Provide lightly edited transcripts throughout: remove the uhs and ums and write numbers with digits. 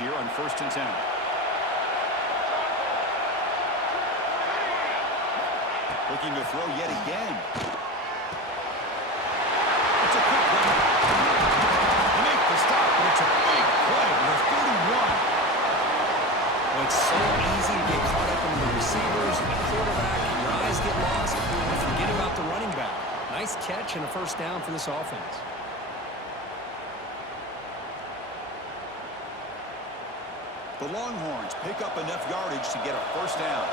here on 1st and 10. Looking to throw yet again. It's a quick run. They make the stop, but it's a big play with a 31. Well, it's so easy to get caught up in the receivers and the quarterback, and your eyes get lost, and forget about the running back. Nice catch and a first down for this offense. The Longhorns pick up enough yardage to get a first down.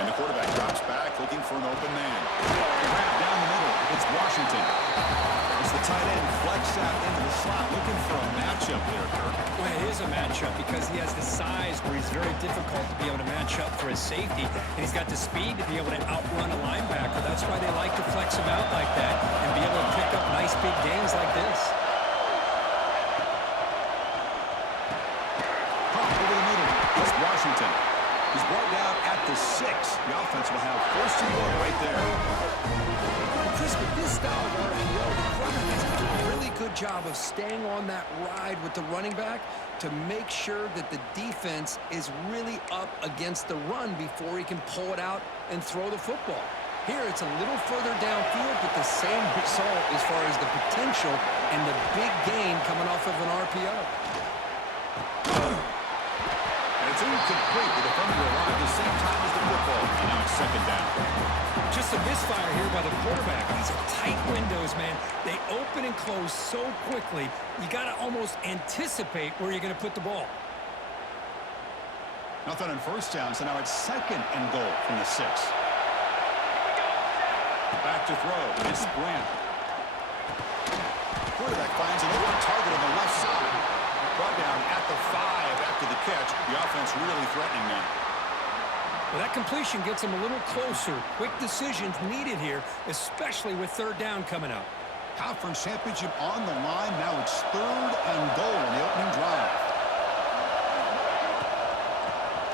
And the quarterback drops back, looking for an open man. Grab down the middle. It's Washington. It's the tight end flex out into the slot, looking for a matchup there, Kirk. Well, it is a matchup because he has the size where he's very difficult to be able to match up for his safety. And he's got the speed to be able to outrun a linebacker. That's why they like to flex him out like that and be able to pick up nice big gains like this. Pop over the middle. It's Washington. He's brought down at the 6. The offense will have first and goal right there. Well, Chris, with this style of RPO, the quarterback has to do a really good job of staying on that ride with the running back to make sure that the defense is really up against the run before he can pull it out and throw the football. Here, it's a little further downfield, but the same result as far as the potential and the big gain coming off of an RPO. It's incomplete. The defender arrived at the same time as the football. And now it's second down. Just a misfire here by the quarterback. These are tight windows, man. They open and close so quickly, you got to almost anticipate where you're going to put the ball. Nothing on first down, so now it's second and goal from the 6. Back to throw. It's Grant. Quarterback finds an open target on the left side. Brought down at the 5 after the catch. The offense really threatening now. Well, that completion gets them a little closer. Quick decisions needed here, especially with third down coming up. Conference championship on the line. Now it's third and goal in the opening drive.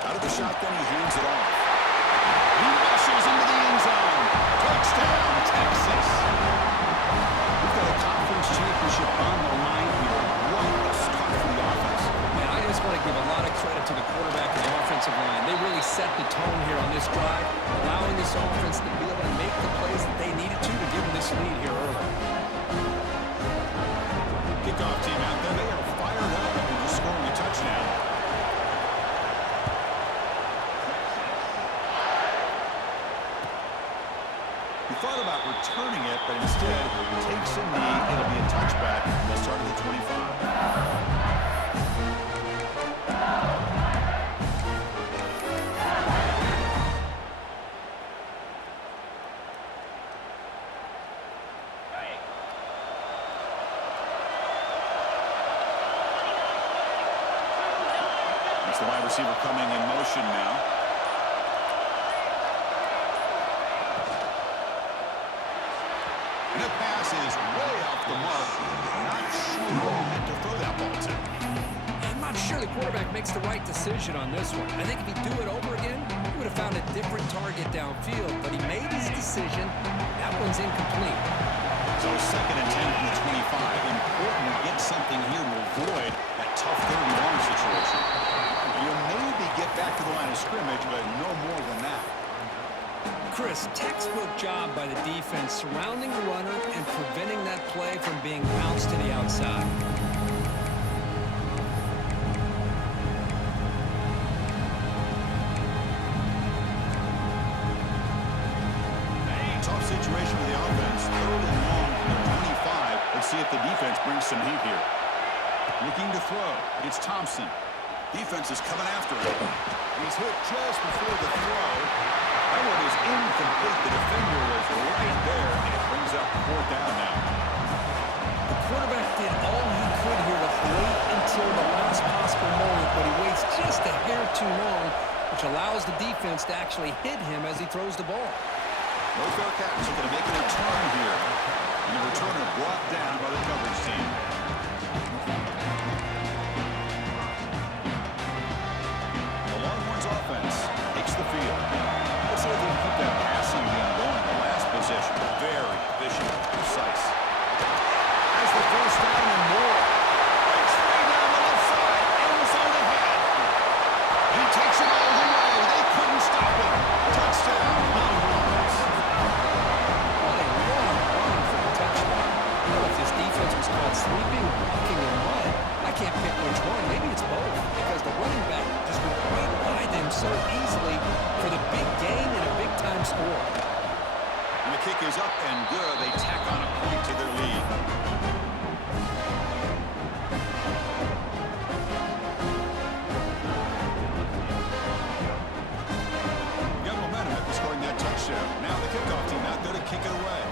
Out of the shotgun, he hands it off. He rushes into the end zone. Touchdown, Texas. We've got a conference championship on the line here. What a start for the offense. Man, I just want to give a lot of credit to the quarterback and the offensive line. They really set the tone here on this drive, allowing this offense to be able to make the plays that they needed to give them this lead here early. Kickoff team out there. They are fired up after just scoring a touchdown. He thought about returning it, but instead takes a knee. It'll be a touchback. They'll start at the 25. It's the wide receiver coming in motion now. And the pass is way off the mark. Not sure who meant to throw that ball to. I'm not sure the quarterback makes the right decision on this one. I think if he'd do it over again, he would have found a different target downfield, but he made his decision. That one's incomplete. So second and 10 from the 25. Important to get something here to avoid that tough 30-yard situation. You'll maybe get back to the line of scrimmage, but no more than that. Chris, textbook job by the defense surrounding the runner and preventing that play from being bounced to the outside. Tough situation for the offense. Third and long from the 25. Let's see if the defense brings some heat here. Looking to throw. It's Thompson. Defense is coming after him. He's hit just before the throw. That one is incomplete. The defender was right there, and it brings up 4th down now. The quarterback did all he could here to wait until the last possible moment, but he waits just a hair too long, which allows the defense to actually hit him as he throws the ball. No fair catch. They're going to make a return here. And the returner brought down by the coverage team. The Longhorns offense takes the field. Let's see if they can keep that passing game going. The last possession, very efficient. sleeping, walking in mud. I can't pick which one. Maybe it's both because the running back just went right by them so easily for the big gain and a big-time score. And the kick is up and good. They tack on a point to their lead. Got momentum after scoring that touchdown. Now the kickoff team out there to kick it away.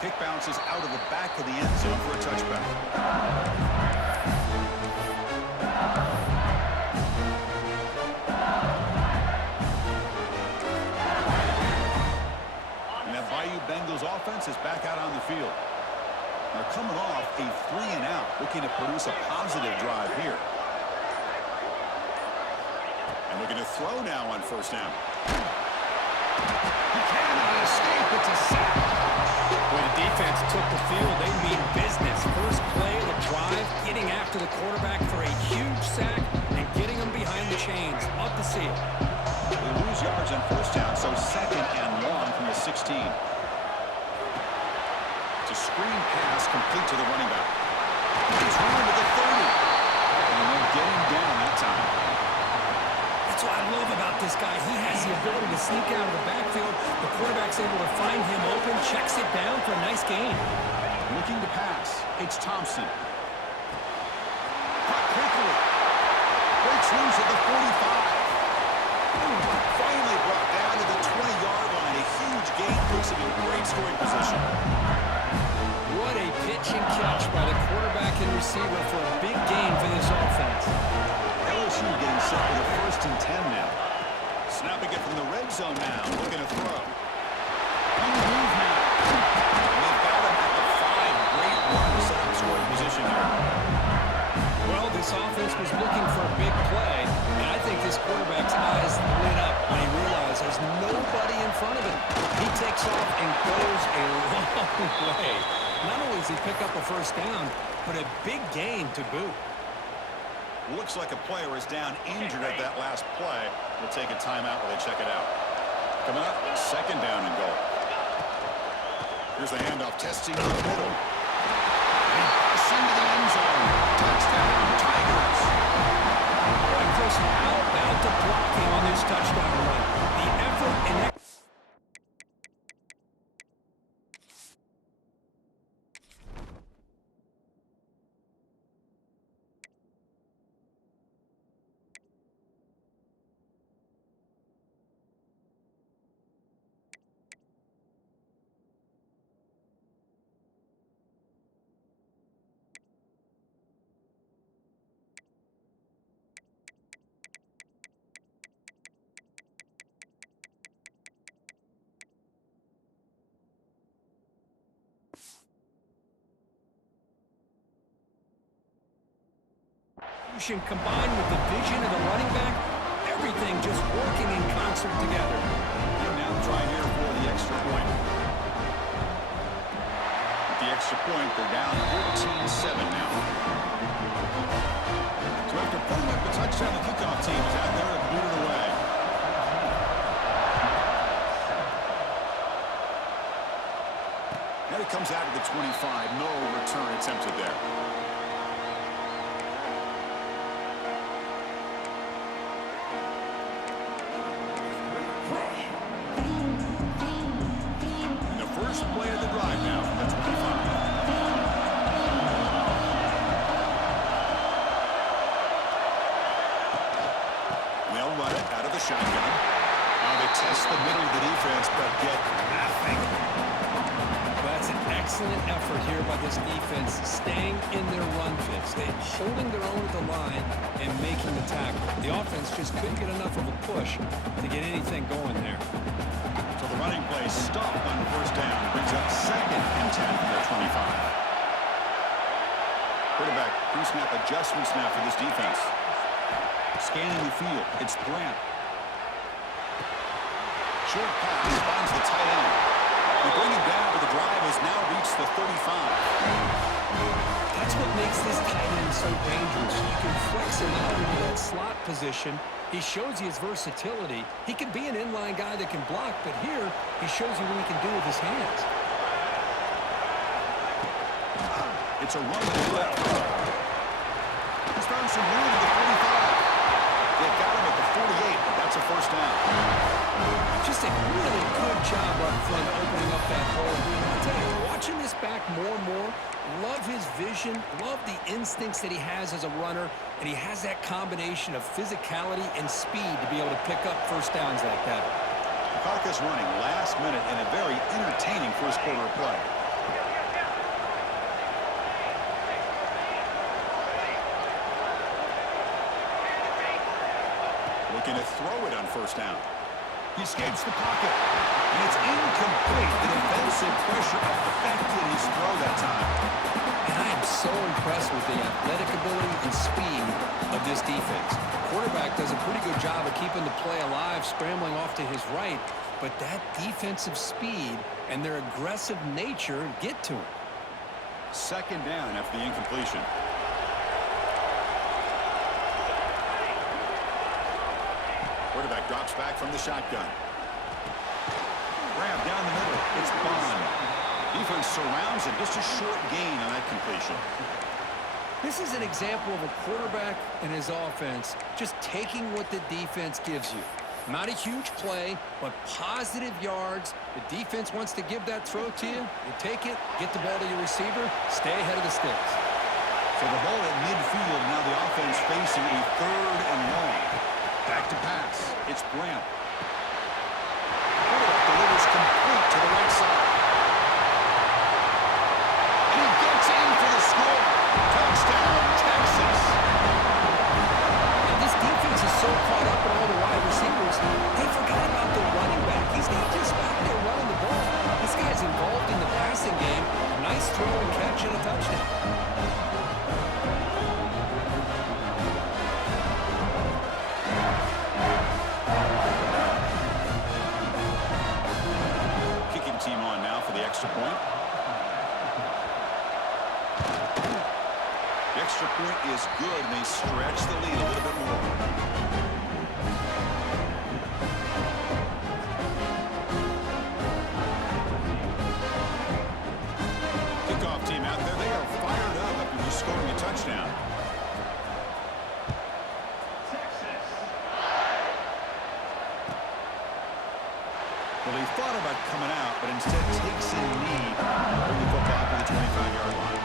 Kick bounces out of the back of the end zone for a touchback. Bengals offense is back out on the field. They're coming off a 3-and-out, looking to produce a positive drive here. And looking to throw now on first down. He cannot escape. It's a sack. When the defense took the field, they mean business. First play of the drive, getting after the quarterback for a huge sack and getting him behind the chains. Love to see it. They lose yards on first down, so 2nd and 1 from the 16. A screen pass complete to the running back. He's running to the 30. And they'll get him down that time. That's what I love about this guy. He has the ability to sneak out of the backfield. The quarterback's able to find him open, checks it down for a nice gain. Looking to pass. It's Thompson. Caught quickly. Breaks loose at the 45. Finally brought down to the 20-yard line. A huge gain puts him in great scoring position. What a pitch and catch by the quarterback and receiver for a big gain for this offense. LSU getting set with a 1st and 10 now. Snapping it from the red zone now. Looking to throw. On the move now. And they've got him at the 5. Great run set up scoring position here. Well, this offense was looking for a big play, and I think this quarterback's eyes lit up when he realized there's nobody in front of him. He takes off and goes a long way. Not only does he pick up a first down, but a big gain to boot. Looks like a player is down injured at that last play. We'll take a timeout while they check it out. Coming up, 2nd down and goal. Here's the handoff, testing in the middle. And pass into the end zone. Touchdown, Tigers. Right, Chris, how about the blocking on this touchdown run? The effort and combined with the vision of the running back, everything just working in concert together. And now try here for the extra point. With the extra point, they're down 14-7 now. So after putting up the touchdown, the kickoff team is out there to boot it away. And it comes out of the 25. No return attempted there. Shotgun. They test the middle of the defense, but get nothing. That's an excellent effort here by this defense, staying in their run fits. They're holding their own at the line and making the tackle. The offense just couldn't get enough of a push to get anything going there. So the running play stopped on first down. Brings up 2nd and 10 from their 25. Quarterback pre-snap adjustments now for this defense. Scanning the field. It's Grant. Short pass finds the tight end. They bring him down, but the drive has now reached the 35. That's what makes this tight end so dangerous. You can flex him out into that slot position He shows you his versatility. He can be an inline guy that can block, but here he shows you what he can do with his hands. It's a run to the left. He's found some room at the 45. They've got him at the 48, but that's a first down. Just a really good job up front opening up that hole. I'll tell you, watching this back more and more, love his vision, love the instincts that he has as a runner, and he has that combination of physicality and speed to be able to pick up first downs like that. The clock is running last minute in a very entertaining first quarter of play. Looking to throw it on first down. He escapes the pocket, and it's incomplete. The defensive pressure affected his throw that time. And I am so impressed with the athletic ability and speed of this defense. Quarterback does a pretty good job of keeping the play alive, scrambling off to his right, but that defensive speed and their aggressive nature get to him. Second down after the incompletion. Quarterback drops back from the shotgun. Grab down the middle. It's Bond. Defense surrounds it. Just a short gain on that completion. This is an example of a quarterback and his offense just taking what the defense gives you. Not a huge play, but positive yards. The defense wants to give that throw to you. You take it, get the ball to your receiver, stay ahead of the sticks. So the ball at midfield. Now the offense facing a 3rd and long. Back to pass. It's Grant. Quarterback delivers complete to the right side. And he gets in for the score. Touchdown, Texas. And this defense is so caught up in all the wide receivers, they forgot about the running back. He's not just back there running the ball. This guy's involved in the passing game. Nice throw and catch and a touchdown. Team on now for the extra point. The extra point is good, and they stretch the lead a little bit more. Kickoff team out there. They are fired up after just scoring a touchdown. Well, he thought about coming out, but instead takes a knee, bringing the football to the 25-yard line.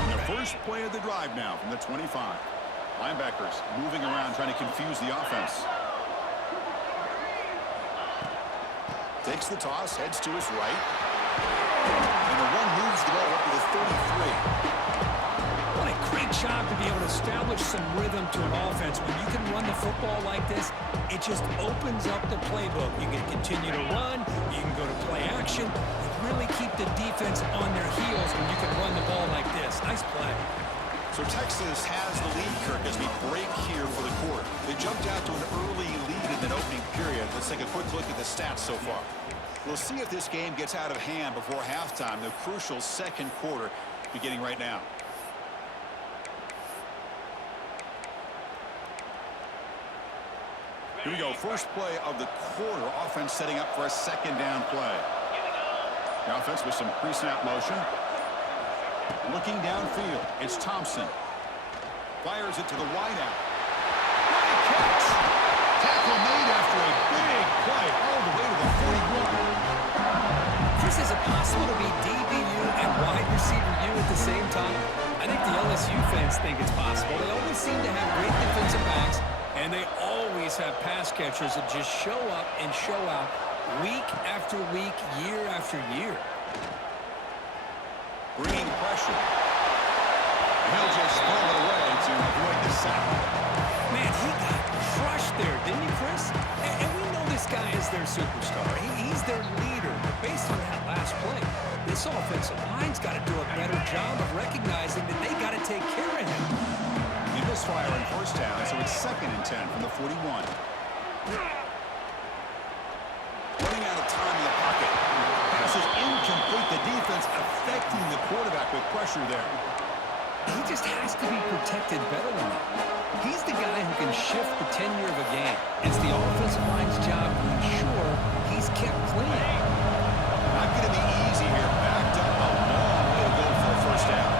And the first play of the drive now from the 25. Linebackers moving around, trying to confuse the offense. Takes the toss, heads to his right. And the run moves the ball up to the 33. What a great job to be able to establish some rhythm to an offense. When you can run the football like this, it just opens up the playbook. You can continue to run, you can go to play action, and really keep the defense on their heels when you can run the ball like this. Nice play. So Texas has the lead, Kirk, as we break here for the quarter. They jumped out to an early lead in that opening period. Let's take a quick look at the stats so far. We'll see if this game gets out of hand before halftime, the crucial second quarter beginning right now. Here we go. First play of the quarter. Offense setting up for a second down play. The offense with some pre-snap motion. Looking downfield. It's Thompson. Fires it to the wideout. Great catch. Tackle made after a big play all the way to the 41. Chris, is it possible to be DBU and wide receiver U at the same time? I think the LSU fans think it's possible. They always seem to have great defensive backs, and they always have pass catchers that just show up and show out week after week, year after year. Bringing pressure. He'll just throw it away to avoid the sack. Man, he got crushed there, didn't he, Chris? And we know this guy is their superstar. He's their leader. But based on that last play, this offensive line's got to do a better job of recognizing that they got to take care of him. He misfire on first down, so it's 2nd and 10 from the 41. Running out of time in the pocket. Pass is incomplete. The defense defense affecting the quarterback with pressure there. He just has to be protected better than that. He's the guy who can shift the tenure of a game. It's the offensive line's job to ensure he's kept clean. Not going to be easy here. Backed up a long way to go for a first down.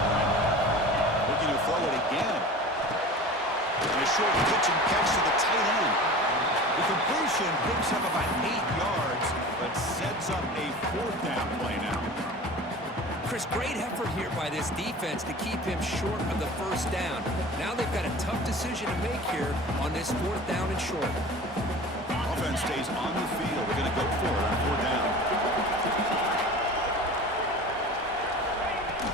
Looking to throw it again. And a short pitch and catch to the tight end. The completion picks up about 8 yards, but sets up a fourth down play now. Chris, great effort here by this defense to keep him short of the first down. Now they've got a tough decision to make here on this fourth down and short. Offense stays on the field. They're going to go for it on fourth down.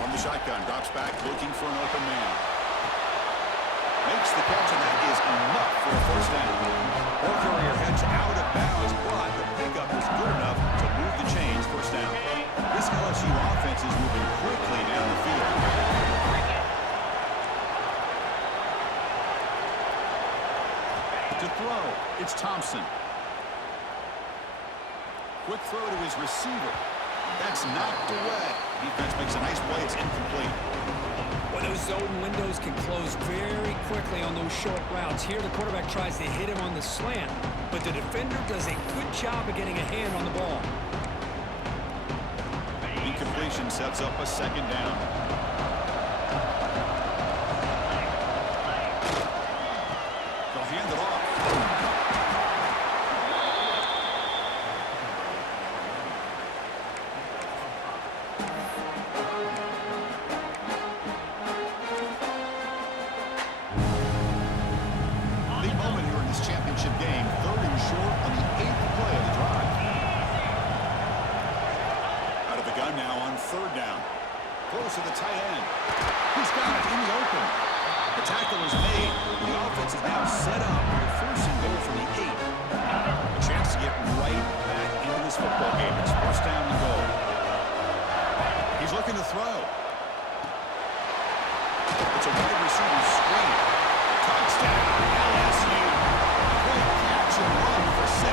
From the shotgun, drops back, looking for an open man. Makes the catch, and that is enough for a first down. Ball carrier heads out of bounds, but the pickup is good enough to move the chains. First down. This LSU offense is moving quickly down the field. To throw, it's Thompson. Quick throw to his receiver. That's knocked away. Defense makes a nice play. It's incomplete. Well, those zone windows can close very quickly on those short routes. Here, the quarterback tries to hit him on the slant, but the defender does a good job of getting a hand on the ball. Incompletion sets up a second down. They'll hand it off. Big moment here in this championship game. Third and short on the 8th play of the drive. Out of the gun now on third down. Close to the tight end. He's got it in the open. The tackle is made. The offense is now set up for the first and goal from the 8. A chance to get right back into this football game. It's first down and goal. He's looking to throw. It's a wide receiver screen. Touchdown, LSU. Great catch and run for 6.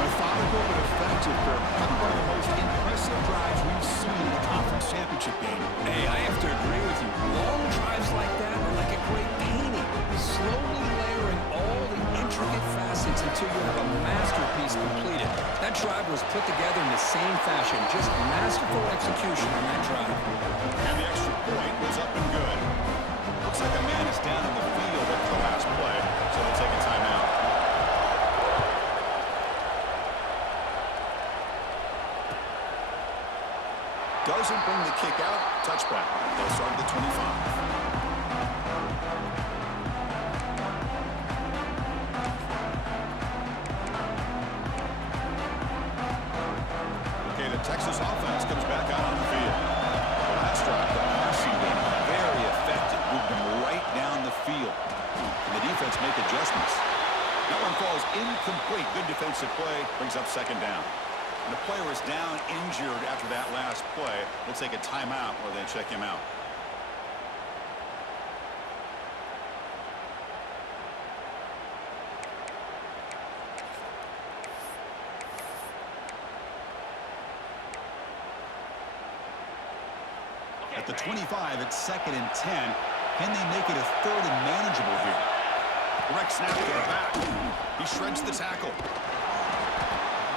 Methodical but effective for probably one of the most impressive drives we've seen in the conference championship game. Hey, I have to agree with you. Long drives like that are like a great painting, slowly layering all the intricate facets until you have a masterpiece completed. That drive was put together in the same fashion, just masterful execution on that drive. And the extra point was up and good. Looks like a man is down in the field at the last play, so they'll take a timeout. Doesn't bring the kick out. Touchback. They'll start at the 25. Okay, the Texas offense comes back out on the field. The last drive, the passing game, very effective. Moved them right down the field. And the defense make adjustments. That one falls incomplete. Good defensive play. Brings up second down. And the player is down injured after that last play. They'll take a timeout or they check him out. At the 25, it's 2nd and 10. Can they make it a third and manageable here? Direct snap to the back. He shreds the tackle.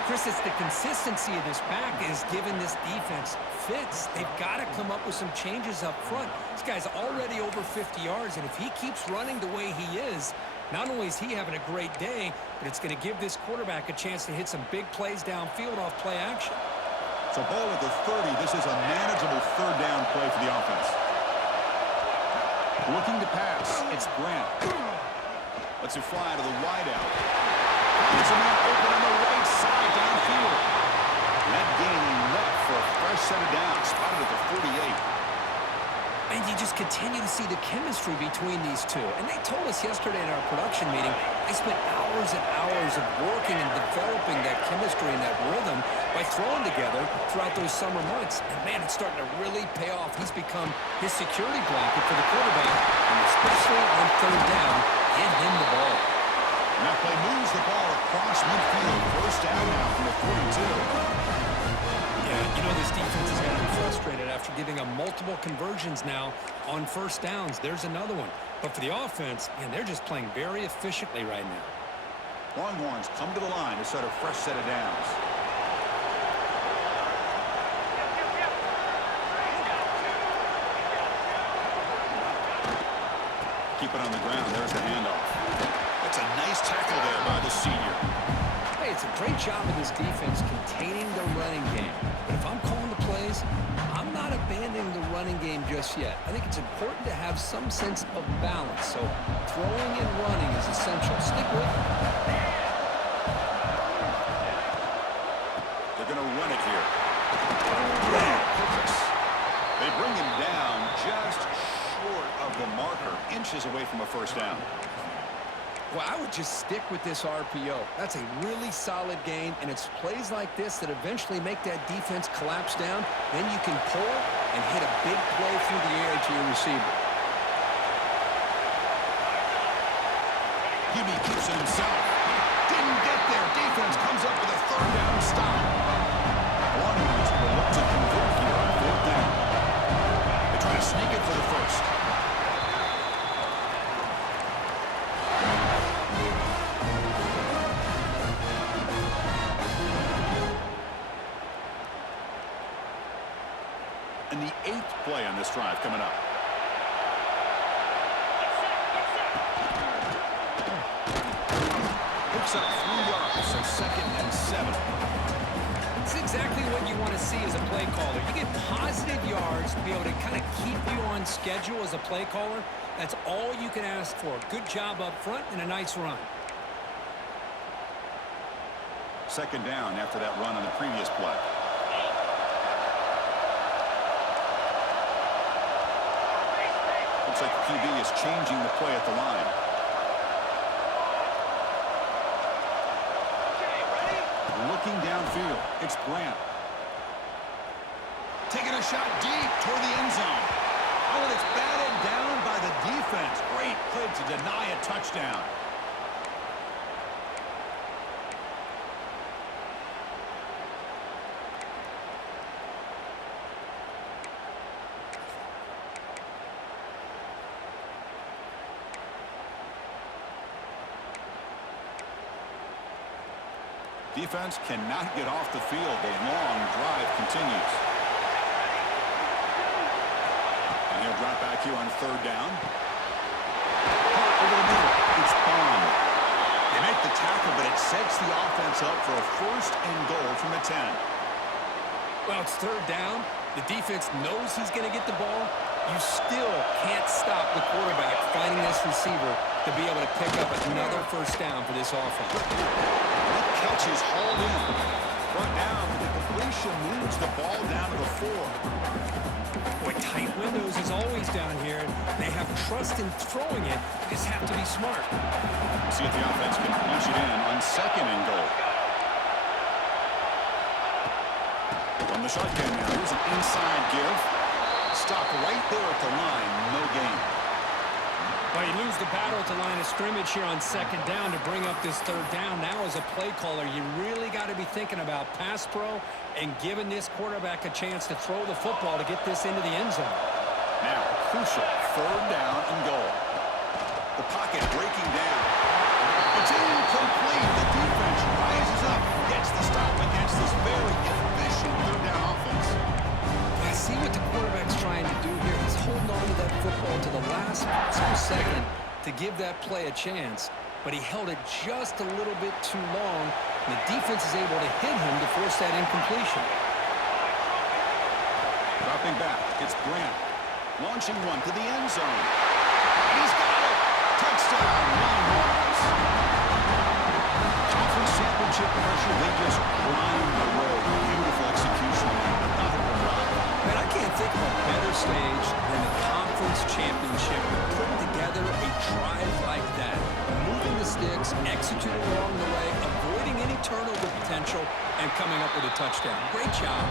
Chris, it's the consistency of this back that has given this defense fits. They've got to come up with some changes up front. This guy's already over 50 yards, and if he keeps running the way he is, not only is he having a great day, but it's going to give this quarterback a chance to hit some big plays downfield off play action. So ball at the 30. This is a manageable third down play for the offense. Looking to pass. It's Grant. Lets it fly to the wideout. Finds a man open on the right side downfield. That gaining left for a fresh set of downs. Spotted at the 48. And you just continue to see the chemistry between these two. And they told us yesterday in our production meeting, they spent hours and hours of working and developing that chemistry and that rhythm by throwing together throughout those summer months. And man, it's starting to really pay off. He's become his security blanket for the quarterback, and especially on third down, get him the ball. And that play moves the ball across midfield. First down now from the 42. Yeah, You know this defense is going to be frustrated after giving up multiple conversions now on first downs. There's another one. But for the offense, man, they're just playing very efficiently right now. Longhorns come to the line to set a fresh set of downs. Keep it on the ground. There's the handoff. That's a nice tackle there by the senior. Hey, it's a great job of this defense containing the running game. But if I'm calling the plays, I'm not abandoning the running game just yet. I think it's important to have some sense of balance. So throwing and running is essential. Stick with it. They're going to run it here. Purpose. They bring him down just short of the marker, inches away from a first down. Well, I would just stick with this RPO. That's a really solid game, and it's plays like this that eventually make that defense collapse down. Then you can pull and hit a big play through the air to your receiver. Hebe keeps it himself. Didn't get there. Defense comes up with a third down stop. Longhorns will look to convert here on fourth down. They try to sneak it for the first. And the 8th play on this drive coming up. Picks up 3 yards, so 2nd and 7. It's exactly what you want to see as a play caller. You get positive yards to be able to kind of keep you on schedule as a play caller. That's all you can ask for. Good job up front and a nice run. 2nd down after that run on the previous play. Looks like the QB is changing the play at the line. Looking downfield, it's Grant. Taking a shot deep toward the end zone. Oh, and it's batted down by the defense. Great play to deny a touchdown. Defense cannot get off the field. The long drive continues. And he'll drop back here on 3rd down. Over the middle. It's Bond. They make the tackle, but it sets the offense up for a 1st and goal from the 10. Well, it's 3rd down. The defense knows he's going to get the ball. You still can't stop the quarterback finding this receiver to be able to pick up another 1st down for this offense. That catch is hauled in. Brought down, but the completion moves the ball down to the 4. Boy, tight windows is always down here. They have trust in throwing it. Just have to be smart. See if the offense can punch it in on 2nd and goal. From the shotgun now, here's an inside give. Stop right there at the line, no gain. Well, you lose the battle at the line of scrimmage here on 2nd down to bring up this 3rd down. Now as a play caller, you really got to be thinking about pass pro and giving this quarterback a chance to throw the football to get this into the end zone. Now, crucial 3rd down and goal. The pocket breaking down. It's incomplete. The defense rises up, gets the stop against this very efficient 3rd down offense. I see what the quarterback's trying to do here. He's holding on to that football to the last possible second to give that play a chance, but he held it just a little bit too long, and the defense is able to hit him to force that incompletion. Dropping back, it's Grant. Launching one to the end zone. And he's got it! Touchdown, Longhorns! Conference championship pressure, they just grind the road. Beautiful execution on a methodical drive. Man, I can't think of a better stage than the conference championship to put together a drive like that. Moving the sticks, executing along the way, avoiding any turnover potential, and coming up with a touchdown. Great job.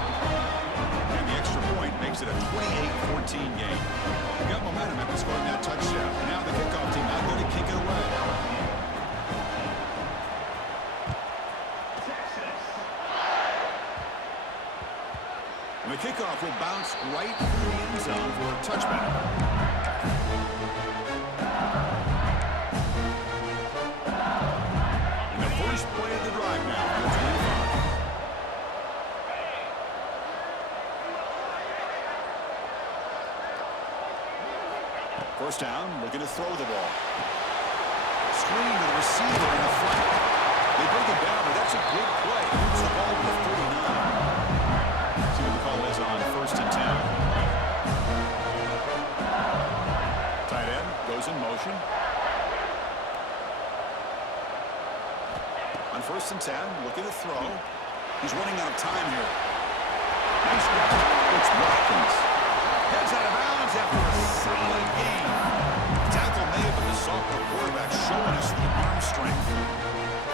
And the extra point makes it a 28-14 game. We got momentum after scoring that touchdown. Now the kickoff team not going to kick it away. will bounce right through the end zone for a touchback. And the first play of the drive now for the 25. First down, looking to throw the ball. Screen to the receiver in the flank. They break it down, but that's a good play. It's the ball to the 39. See what the call is on first and 10. Tight end goes in motion. On first and 10, looking to throw. He's running out of time here. Nice grab. It's Watkins. Heads out of bounds after a solid game. Tackle made, but the sophomore quarterback showing us the arm strength.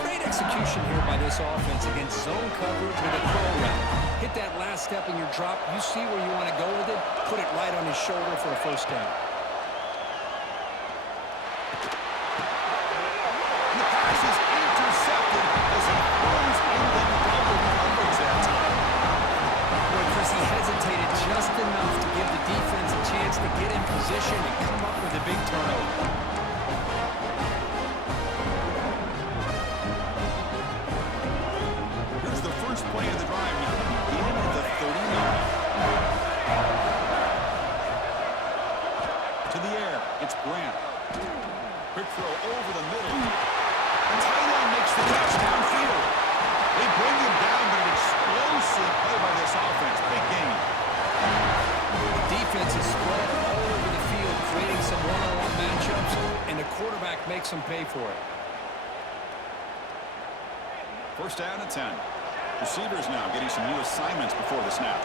Great execution here by this offense against zone coverage with a curl route. Hit that last step in your drop. You see where you want to go with it. Put it right on his shoulder for a first down. The pass is intercepted as he throws in the double coverage that time. Boy, Chris, he hesitated just enough to give the defense a chance to get in position and come up with a big turnover. Play of the drive now. In at the 39. To the air. It's Grant. Quick throw over the middle. The tight end makes the catch downfield. They bring him down, but an explosive play by this offense. Big game. The defense is spread all over the field, creating some one-on-one matchups, and the quarterback makes them pay for it. First down at 10. Receivers now getting some new assignments before the snap.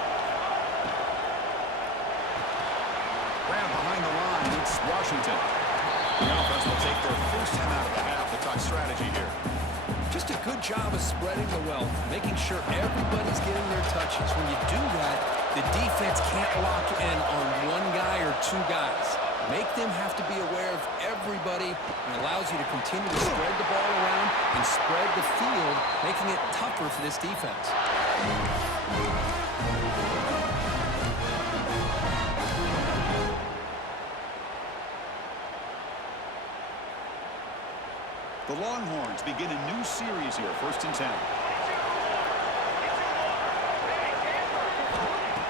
Graham behind the line. It's Washington. The offense will take their first 10 out of the half to talk strategy here. Just a good job of spreading the wealth, making sure everybody's getting their touches. When you do that, the defense can't lock in on one guy or two guys. Make them have to be aware of everybody, and allows you to continue to spread the ball around and spread the field, making it tougher for this defense. The Longhorns begin a new series here, first and 10.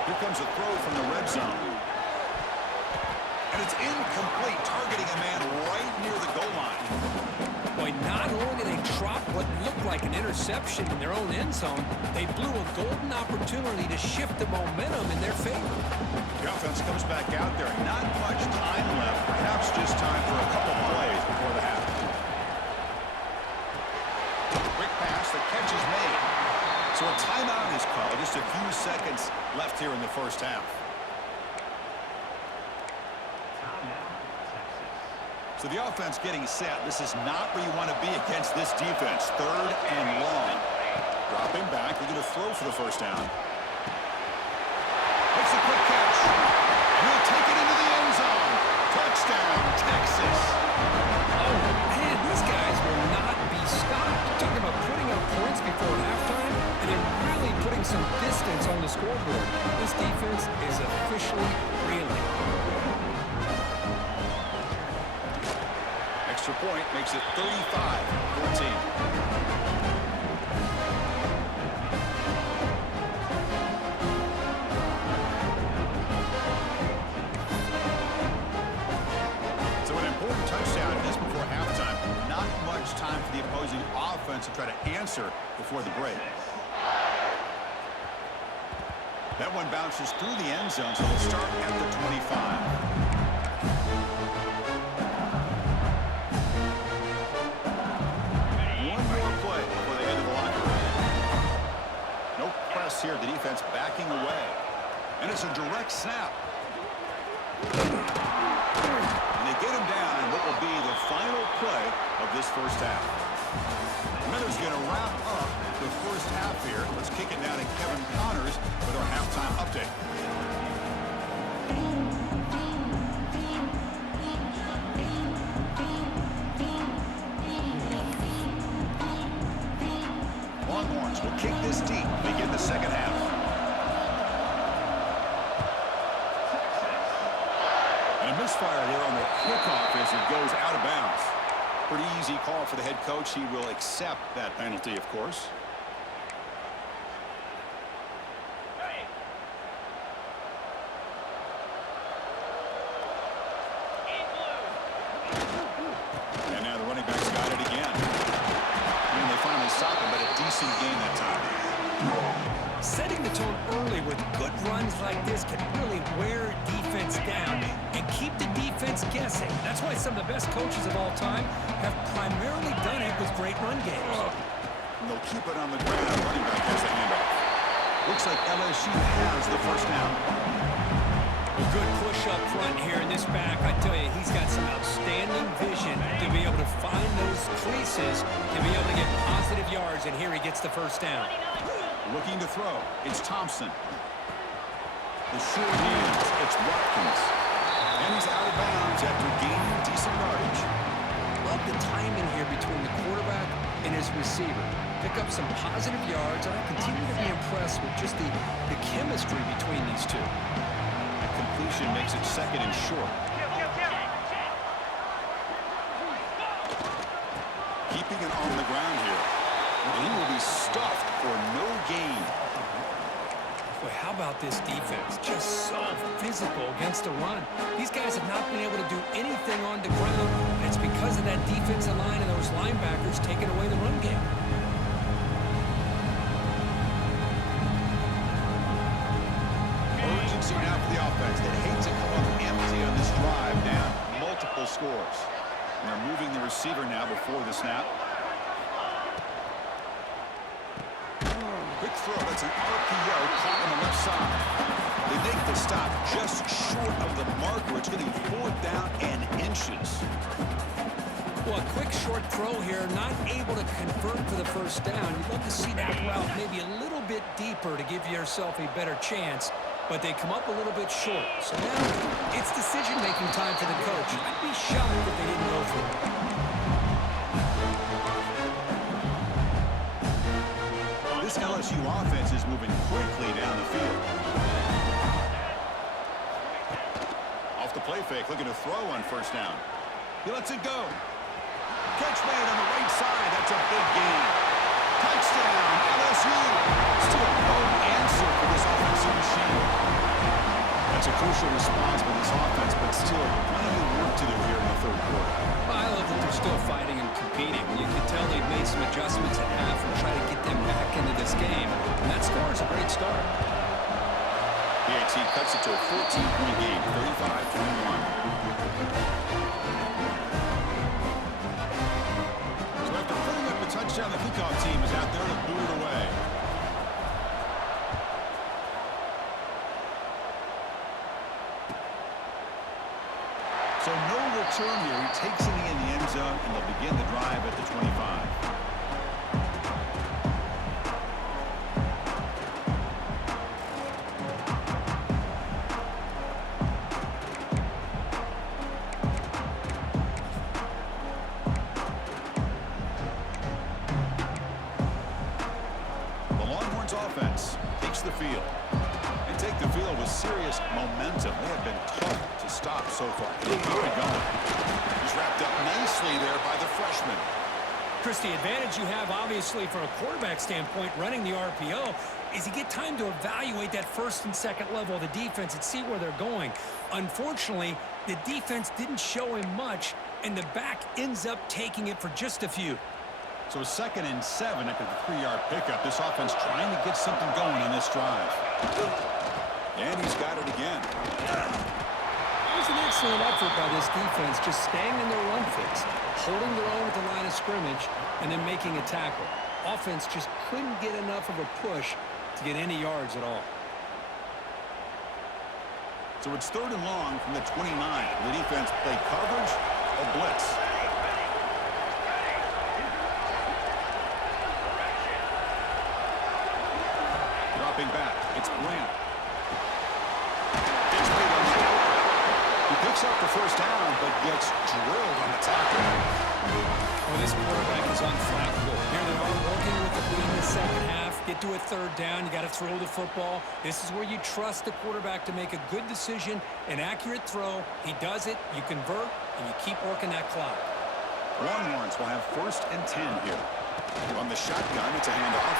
Here comes a throw from the red zone. And it's incomplete, targeting a man right near the goal line. Boy, not only did they drop what looked like an interception in their own end zone, they blew a golden opportunity to shift the momentum in their favor. The offense comes back out there. Not much time left. Perhaps just time for a couple plays before the half. Quick pass, the catch is made. So a timeout is called. Just a few seconds left here in the first half. So the offense getting set. This is not where you want to be against this defense. Third and long. Dropping back. They're going to throw for the first down. Makes a quick catch. He'll take it into the end zone. Touchdown, Texas. Oh, man, these guys will not be stopped. Talking about putting up points before halftime, and then really putting some distance on the scoreboard. This defense is officially reeling. Extra point makes it 35-14. So an important touchdown just before halftime. Not much time for the opposing offense to try to answer before the break. That one bounces through the end zone, so they'll start at the 25. Here, the defense backing away. And it's a direct snap. And they get him down in what will be the final play of this first half. Miller's going to wrap up the first half here. Let's kick it down to Kevin Connors with our halftime update. Longhorns will kick this deep to begin the second half. misfire there on the kickoff as it goes out of bounds. Pretty easy call for the head coach. He will accept that penalty, of course. And now the running back's got it again. And they finally stop him, but a decent gain that time. Setting the tone early with good runs like this can really wear defense down and keep the defense guessing. That's why some of the best coaches of all time have primarily done it with great run games. And they'll keep it on the ground. Running back has the handoff. Looks like LSU has the first down. A good push up front here in this back. I tell you, he's got some outstanding vision to be able to find those creases, to be able to get positive yards, and here he gets the first down. Looking to throw. It's Thompson. The short hands. It's Watkins. And he's out of bounds after gaining decent yardage. Love the timing here between the quarterback and his receiver. Pick up some positive yards, and I continue to be impressed with just the chemistry between these two. That completion makes it second and short. Keeping it on the ground here. And he will be stuffed for no gain. Boy, how about this defense? Just so physical against the run. These guys have not been able to do anything on the ground, and it's because of that defensive line and those linebackers taking away the run game. Urgency now for the offense. They hate to come up empty on this drive down. Multiple scores. And they're moving the receiver now before the snap. Quick throw. That's an RPO caught on the left side. They make the stop just short of the marker. It's going to be 4th down and inches. Well, a quick short throw here, not able to convert for the first down. You'd love to see that route maybe a little bit deeper to give yourself a better chance, but they come up a little bit short. So now it's decision-making time for the coach. I'd be shocked if they didn't go for it. This LSU offense is moving quickly down the field. Off the play fake, looking to throw on first down. He lets it go. Catch made on the right side. That's a big gain. Touchdown, LSU. Still no answer for this offensive machine. That's a crucial response for this offense, but still plenty of work to do here in the third quarter. I love that they're still fighting and competing. You can tell they've made some adjustments at half and try to get them back into this game. And that score is a great start. PAT cuts it to a 14-point game, 35-21. So after putting up the touchdown, the kickoff team is out there to boot it away. So no return here. He takes it in the end zone, and they'll begin the drive at the 25. The Longhorns offense takes the field. And take the field with serious momentum. They have been tough to stop so far. They keep it going. He's wrapped up nicely there by the freshman. Chris, the advantage you have, obviously, from a quarterback standpoint, running the RPO, is you get time to evaluate that first and second level of the defense and see where they're going. Unfortunately, the defense didn't show him much, and the back ends up taking it for just a few. So 2nd and 7 after the 3-yard pickup. This offense trying to get something going on this drive. And he's got it again. It was an excellent effort by this defense, just staying in their run fix, holding their own at the line of scrimmage, and then making a tackle. Offense just couldn't get enough of a push to get any yards at all. So it's 3rd and long from the 29. The defense play coverage or blitz. Dropping back. It's Grant. It's made on the outright. He picks up the first down, but gets drilled on the tackle. Well, this quarterback is unflappable. Here they are working with the lead in the second half. Get to a third down. You got to throw the football. This is where you trust the quarterback to make a good decision, an accurate throw. He does it, you convert, and you keep working that clock. Longhorns will have 1st and 10 here. On the shotgun, it's a handoff.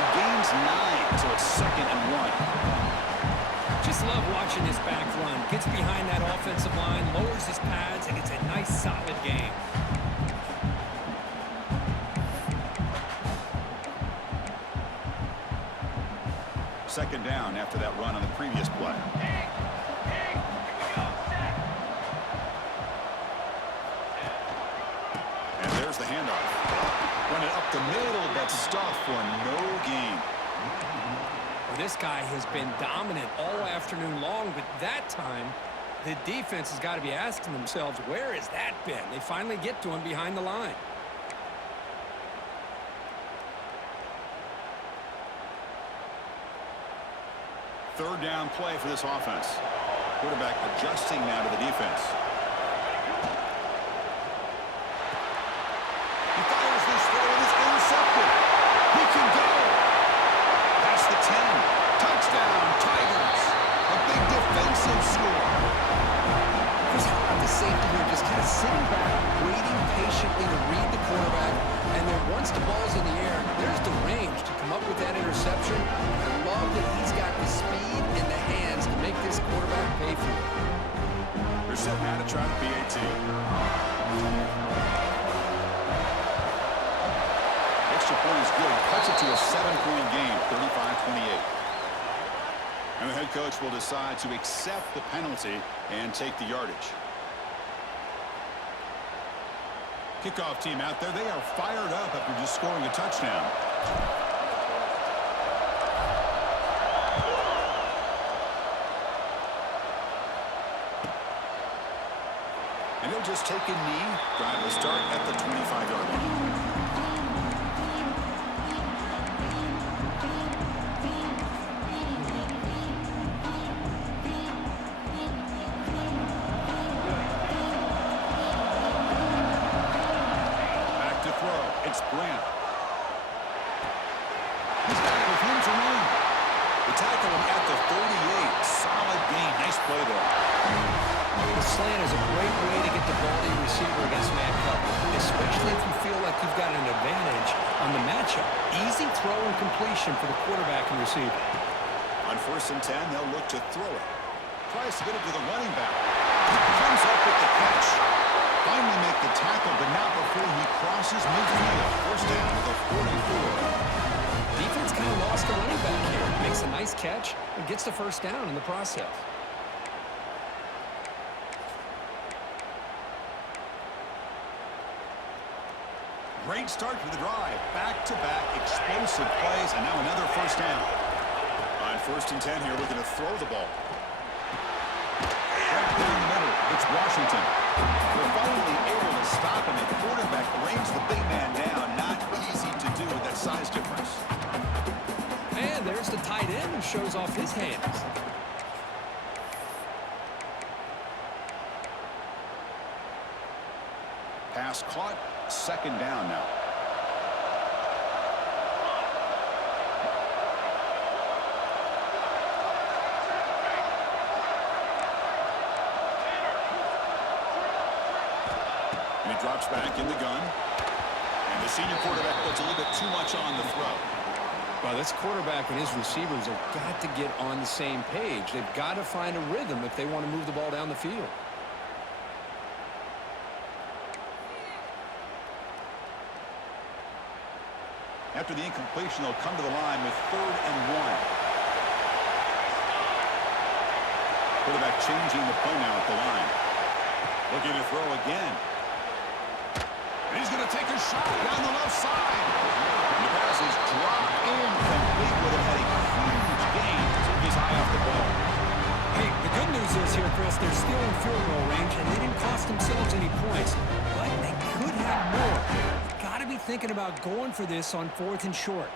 He gains 9, so it's 2nd and 1. Just love watching this back run. Gets behind that offensive line, lowers his pads, and it's a nice, solid game. Second down after that run on the previous play. And there's the handoff. Run it up the middle, but stuffed for no gain. Well, this guy has been dominant all afternoon long, but that time, the defense has got to be asking themselves, where has that been? They finally get to him behind the line. Third down play for this offense. Quarterback adjusting now to the defense. He fires this throw and it's intercepted. He can go. That's the 10. Touchdown, Tigers. A big defensive score. Chris, how about the safety here just kind of sitting back, waiting patiently to read the quarterback, and then once the ball's in the air, there's the range to come up with that interception. I love that he's got the speed in the hands to make this quarterback pay for it. They're set now to try the PAT. Extra point is good. Cuts it to a 7-point game, 35-28. And the head coach will decide to accept the penalty and take the yardage. Kickoff team out there. They are fired up after just scoring a touchdown. And he'll just take a knee. Drive will start at the 25-yard line. It's Grant. He's got it with him to run. They tackle him at the 38. Solid gain. Nice play there. The slant is a great way to get the ball to your receiver against man cover, especially if you feel like you've got an advantage on the matchup. Easy throw and completion for the quarterback and receiver. On 1st and 10, they'll look to throw it. Tries to get it to the running back. Comes up with the catch. Finally make the tackle, but not before he crosses midfield. 1st down to the 44. Defense kind of lost the running back here. Makes a nice catch and gets the 1st down in the process. Great start to the drive. Back-to-back explosive plays, and now another 1st down. On 1st and 10 here, looking to throw the ball. Right there in the middle, it's Washington. They're finally able to stop him. The quarterback brings the big man down. Not easy to do with that size difference. And there's the tight end who shows off his hands. Pass caught. 2nd down now. And he drops back in the gun. And the senior quarterback puts a little bit too much on the throw. Well, this quarterback and his receivers have got to get on the same page. They've got to find a rhythm if they want to move the ball down the field. After the incompletion, they'll come to the line with 3rd and 1. Quarterback changing the play now at the line. Looking to throw again. And he's going to take a shot down the left side. And the pass is dropped incomplete. Would have had a huge gain. Took his eye off the ball. Hey, the good news is here, Chris, they're still in field goal range, and they didn't cost themselves any points. But they could have more. You've got to be thinking about going for this on 4th and short.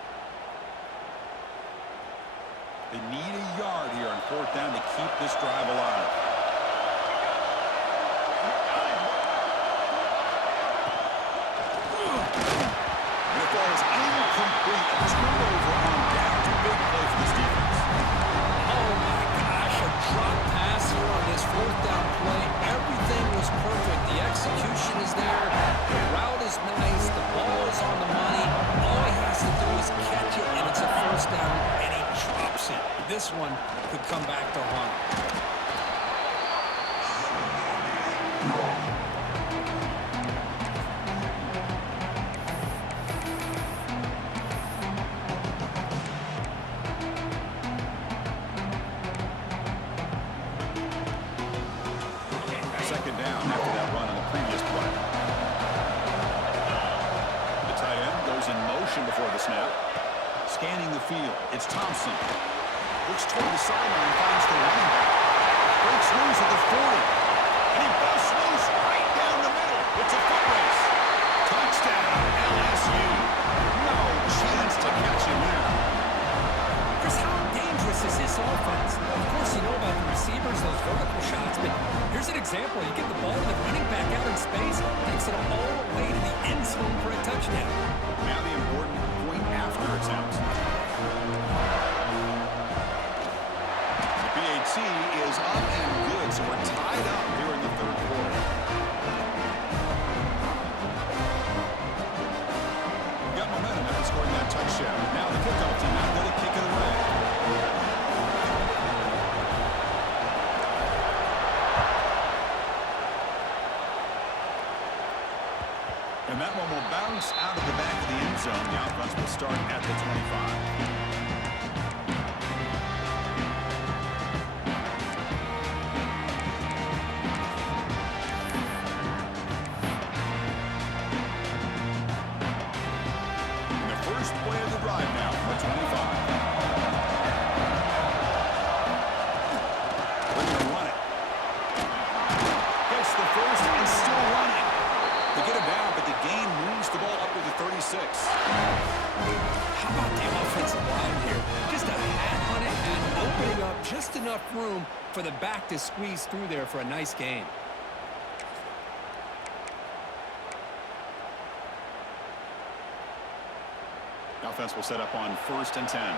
They need a yard here on 4th down to keep this drive alive. And it falls incomplete could come back to haunt him. Second down after that run on the previous play. The tight end goes in motion before the snap. Scanning the field, it's Thompson. Looks toward the sideline, finds the running back. Breaks loose at the 40. And he busts loose right down the middle. It's a foot race. Touchdown, LSU. No chance to catch him there. Chris, how dangerous is this offense? Of course, you know about the receivers, those vertical shots, but here's an example. You get the ball to the running back out in space, takes it all the way to the end zone for a touchdown. Now the important point after attempt. The PAT is up and good, so we're tied up here in the third quarter. We got momentum after scoring that touchdown. Now the kickoff team out there to kick it away. And that one will bounce out of the back of the end zone. The offense will start at the 25. And the first play of the drive now from the 25. We're going to run it. Gets the first and still running. They get it down, but the gain moves the ball up to the 36. How about the offensive line here? Just a hat on a hat, opening up just enough room for the back to squeeze through there for a nice gain. The offense will set up on 1st and 10.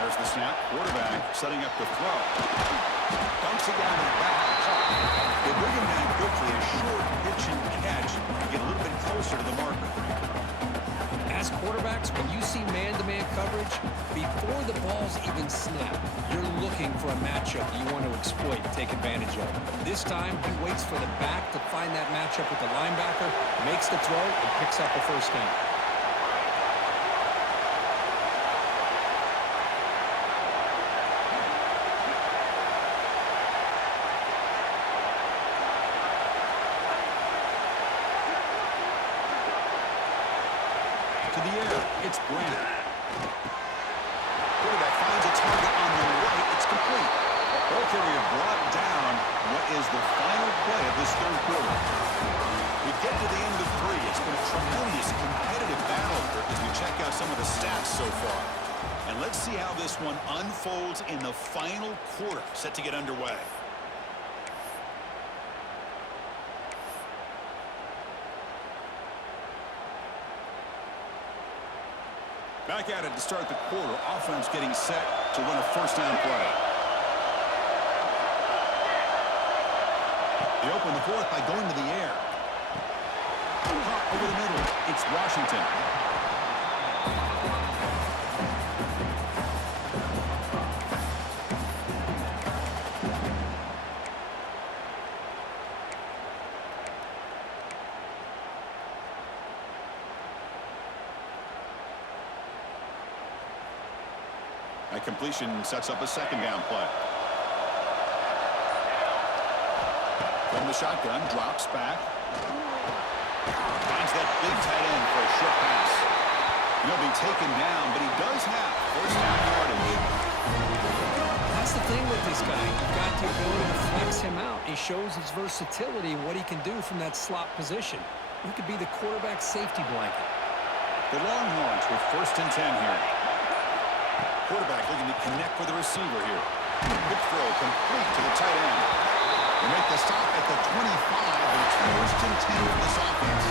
There's the snap. Quarterback setting up the throw. Dumps it down to the back. They bring him down quickly. A short pitch and catch to get a little bit closer to the marker. As quarterbacks, when you see man-to-man coverage, before the ball's even snapped, you're looking for a matchup you want to exploit, take advantage of. This time, he waits for the back to find that matchup with the linebacker, makes the throw, and picks up the first down. To the air, it's Grant. Quarterback finds a target on the right. It's complete. Ball carrier brought down. What is the final play of this third quarter? We get to the end of 3. It's been a tremendous competitive battle as we check out some of the stats so far. And let's see how this one unfolds in the final quarter, set to get underway. Back at it to start the quarter. Offense getting set to run a first down play. They open the fourth by going to the air. Hop over the middle. It's Washington. That completion sets up a second down play. From the shotgun, drops back. Finds that big tight end for a short pass. He'll be taken down, but he does have first down yardage. That's the thing with this guy. You've got the ability to flex him out. He shows his versatility and what he can do from that slot position. He could be the quarterback safety blanket. The Longhorns with 1st and 10 here. Quarterback looking to connect with the receiver here. Good throw, complete to the tight end. They make the stop at the 25, but it's 1st and 10 for this offense.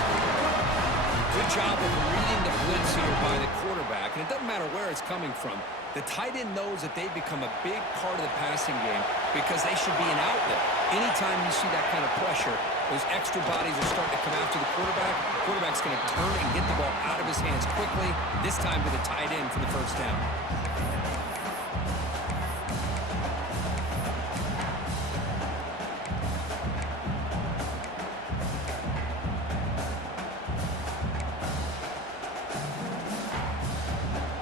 Good job of reading the blitz here by the quarterback, and it doesn't matter where it's coming from. The tight end knows that they've become a big part of the passing game because they should be an outlet. Anytime you see that kind of pressure, Those extra bodies are starting to come after the quarterback. Quarterback's going to turn and get the ball out of his hands quickly, this time to the tight end for the first down.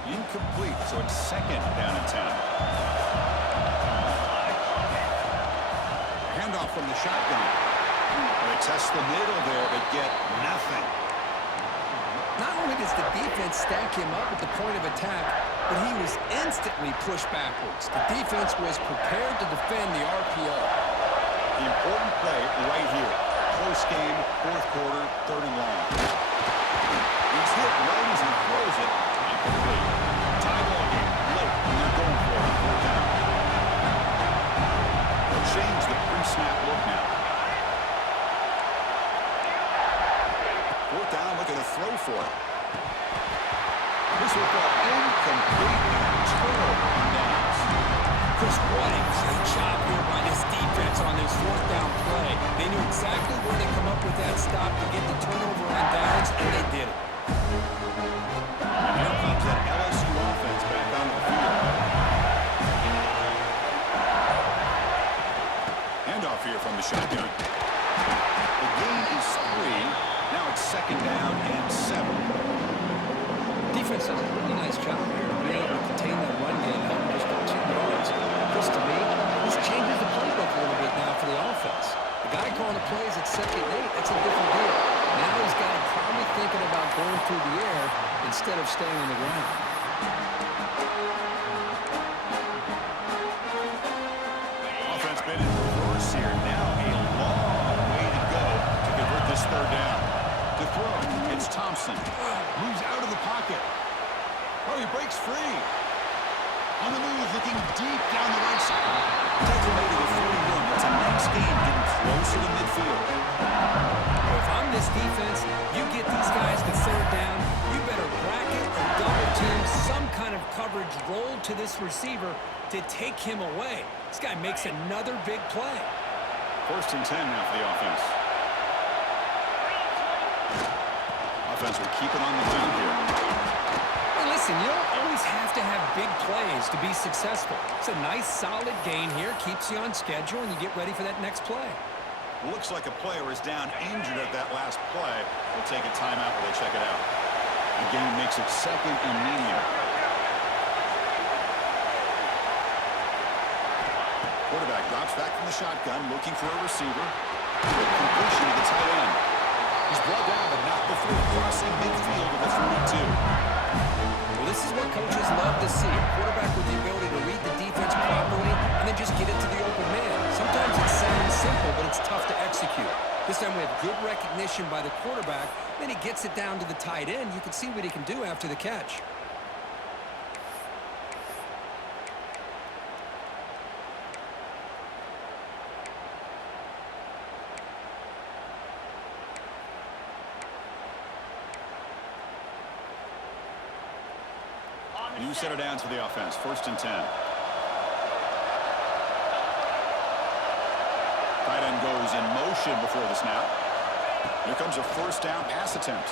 Incomplete, so it's second down and 10. Handoff from the shotgun. They test the middle there, but get nothing. Not only does the defense stack him up at the point of attack, but he was instantly pushed backwards. The defense was prepared to defend the RPO. The important play right here. Close game, fourth quarter, third and long. He's hit right as he throws it. Incomplete. Tie ball game, late, and they're going for it on fourth down. They'll change the pre-snap look now. Fourth down, looking to throw for it. This will fall incomplete and turnover on downs. Chris, what a great job here by this defense on this fourth down play. They knew exactly where to come up with that stop to get the turnover on downs, and they did it. And here comes that LSU offense back onto the field. Handoff here from the shotgun. The gain is 3. Now it's second down and 7. Defense does a really nice job here of being able to contain that run game, helping just go 2 yards. Chris, to me, this changes the playbook a little bit now for the offense. The guy calling the plays at second and 8, that's a different deal. Now he's got him probably thinking about going through the air instead of staying on the ground. Offense been in reverse here. Now a long way to go to convert this third down. To throw, it's Thompson. Moves out of the pocket. Oh, he breaks free. On the move, looking deep down the right side. Takes away to the 41. It's a nice game, getting closer to midfield. Well, if I'm this defense, you get these guys to third down, you better bracket or double team some kind of coverage roll to this receiver to take him away. This guy makes another big play. First and 10 now for the offense. Offense will keep it on the field here. Hey, listen, you don't always have to have big plays to be successful. It's a nice, solid gain here, keeps you on schedule, and you get ready for that next play. Looks like a player is down injured at that last play. We'll take a timeout while they check it out. The game makes it second and medium. Quarterback drops back from the shotgun, looking for a receiver. Completion to the tight end. He's brought down, but not before crossing midfield of the 42. Well, this is what coaches love to see. A quarterback with the ability to read the defense properly and then just get it to the open man. Sometimes it sounds simple, but it's tough to execute. This time we have good recognition by the quarterback. Then he gets it down to the tight end. You can see what he can do after the catch. New set of downs for the offense. First and 10. Tight end goes in motion before the snap. Here comes a first down pass attempt.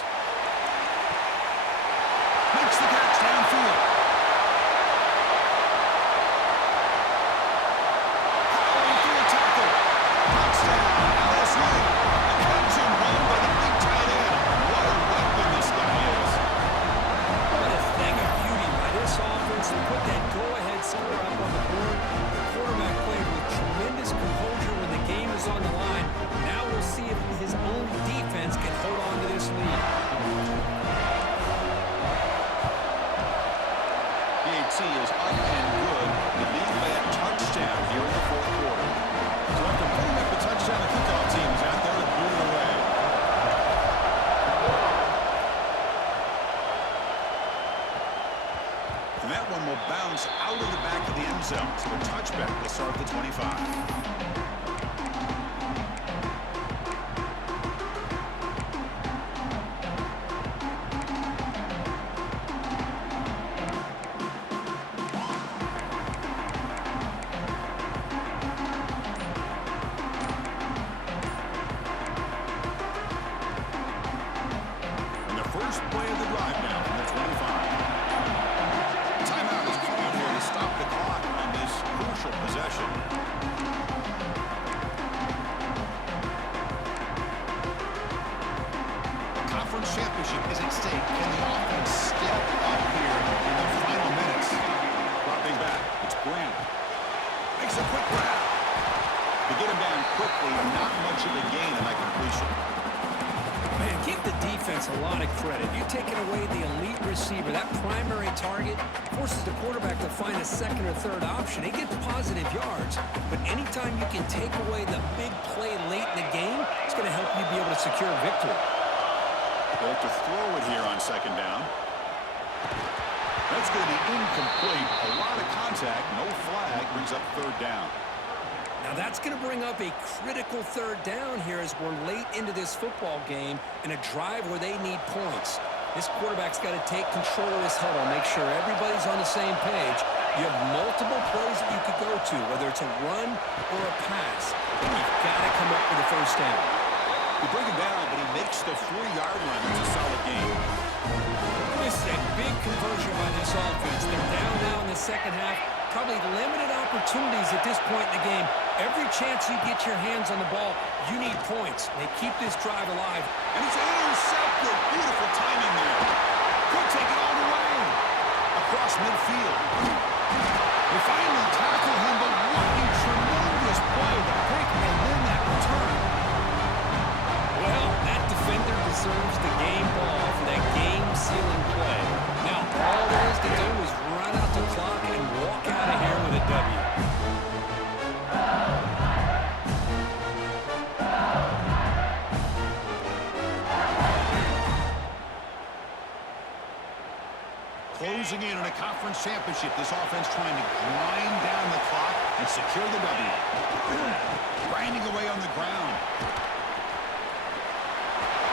Makes the catch downfield. Powering through a tackle. Touchdown, LSU. A catch and run by the big tight end. What a weapon this guy is. What a thing of beauty by this offense to put that go-ahead score up on the board. The quarterback played with tremendous composure when the game is on the line. Now we'll see if his own defense can hold on to this lead. To get him down quickly, not much of a gain on that completion. Man, give the defense a lot of credit. You're taking away the elite receiver. That primary target forces the quarterback to find a second or third option. He gets positive yards, but anytime you can take away the big play late in the game, it's going to help you be able to secure a victory. They'll have to throw it here on second down. That's going to be incomplete. A lot of contact, no flag, brings up third down. Now that's going to bring up a critical third down here as we're late into this football game in a drive where they need points. This quarterback's got to take control of this huddle, make sure everybody's on the same page. You have multiple plays that you could go to, whether it's a run or a pass. And you've got to come up with a first down. You bring him down, but he makes the 4-yard line. It's a solid game. This is a big conversion by this offense. They're down now in the second half. Probably limited opportunities at this point in the game. Every chance you get your hands on the ball, you need points. They keep this drive alive. And it's intercepted. Beautiful timing there. Could take it all the way. Across midfield. They finally tackle him, but what a tremendous play to pick and win that return. Well, that defender deserves the game ball for that game-sealing play. Now, all there is to do is run out the clock and walk out of here with a W. Closing in on a conference championship, this offense trying to grind down the clock and secure the W. Grinding away on the ground.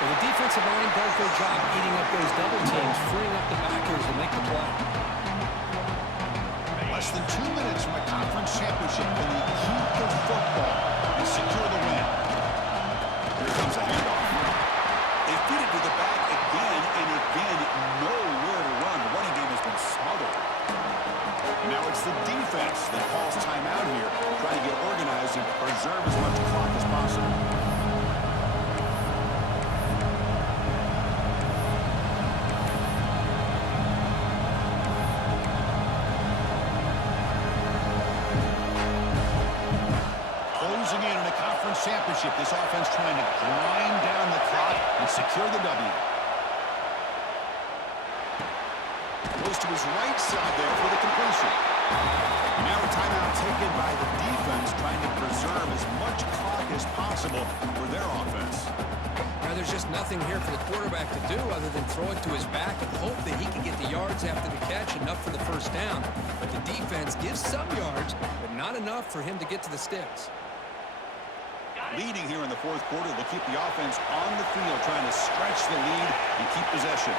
Well, the defensive line does their job eating up those double teams, freeing up the backers to make the play. Less than 2 minutes from a conference championship. Can they keep the football and secure the win? Here comes a handoff. They feed it to the back again and again. Nowhere to run. The running game has been smothered. And now it's the defense that calls timeout here, trying to get organized and preserve as much clock as possible. Closing in on a conference championship, this offense trying to grind down the clock and secure the W. Goes to his right side there for the completion. And now a timeout taken by the defense, trying to preserve as much clock as possible for their offense. Now, there's just nothing here for the quarterback to do other than throw it to his back and hope that he can get the yards after the catch, enough for the first down. But the defense gives some yards, but not enough for him to get to the sticks. Leading here in the fourth quarter, they'll keep the offense on the field, trying to stretch the lead and keep possession.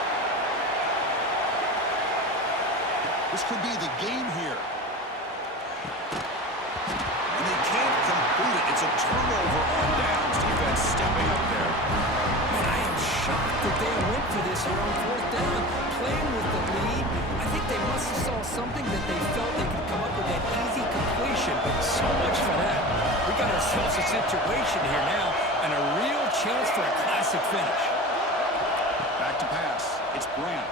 This could be the game here. And they can't complete it. It's a turnover on downs. Defense stepping up there. Man, I am shocked that they went for this here on fourth down, playing with the lead. I think they must have saw something that they felt they could come up with that easy completion, but so much for that. We got ourselves a situation here now, and a real chance for a classic finish. Back to pass. It's Grant.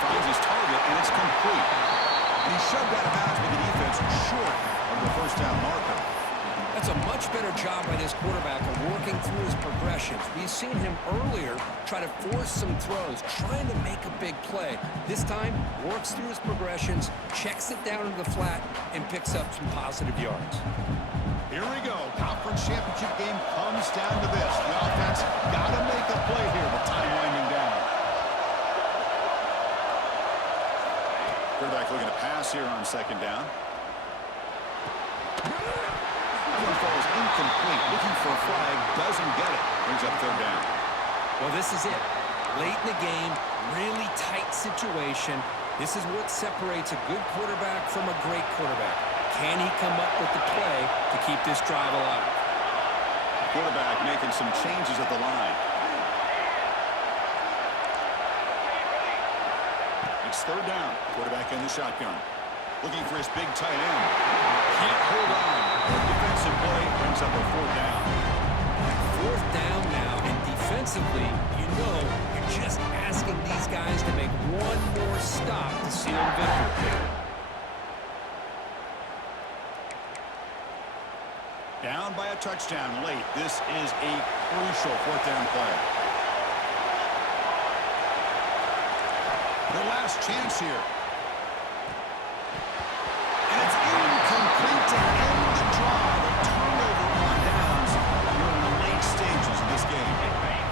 Finds his target, and it's complete. And he shoved out of bounds with the defense short of the first down marker. That's a much better job by this quarterback of working through his progressions. We've seen him earlier try to force some throws, trying to make a big play. This time, works through his progressions, checks it down into the flat, and picks up some positive yards. Here we go. Conference championship game comes down to this. The offense got to make a play here. The time winding down. Quarterback looking to pass here on second down. That one falls incomplete. Looking for a flag. Doesn't get it. Brings up third down. Well, this is it. Late in the game, really tight situation. This is what separates a good quarterback from a great quarterback. Can he come up with the play to keep this drive alive? Quarterback making some changes at the line. It's third down. Quarterback in the shotgun. Looking for his big tight end. Can't hold on. Defensive play brings up a fourth down. Fourth down now, and defensively, you know you're just asking these guys to make one more stop to seal the victory. Down by a touchdown late. This is a crucial fourth down play. Their last chance here. And it's incomplete to end the drive. A turnover on downs here in the late stages of this game.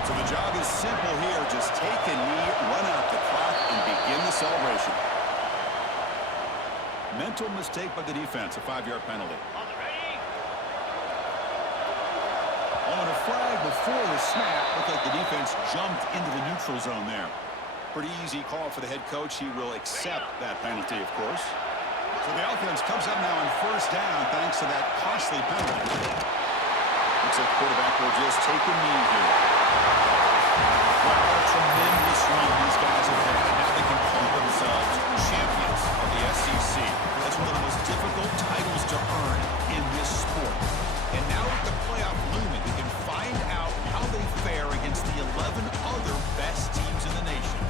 So the job is simple here. Just take a knee, run out the clock, and begin the celebration. Mental mistake by the defense, a 5-yard penalty. On a flag before the snap, looked like the defense jumped into the neutral zone there. Pretty easy call for the head coach. He will accept that penalty, of course. So the offense comes up now on first down thanks to that costly penalty. Looks like the quarterback will just take a knee here. Wow, what a tremendous run these guys have had. Now they can call themselves champions of the SEC. That's one of the most difficult titles to earn in this sport. And now with the playoff looming, we can find out how they fare against the 11 other best teams in the nation.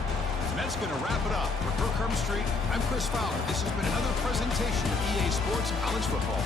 And that's going to wrap it up. For Kirk Herbstreit, I'm Chris Fowler. This has been another presentation of EA Sports College Football.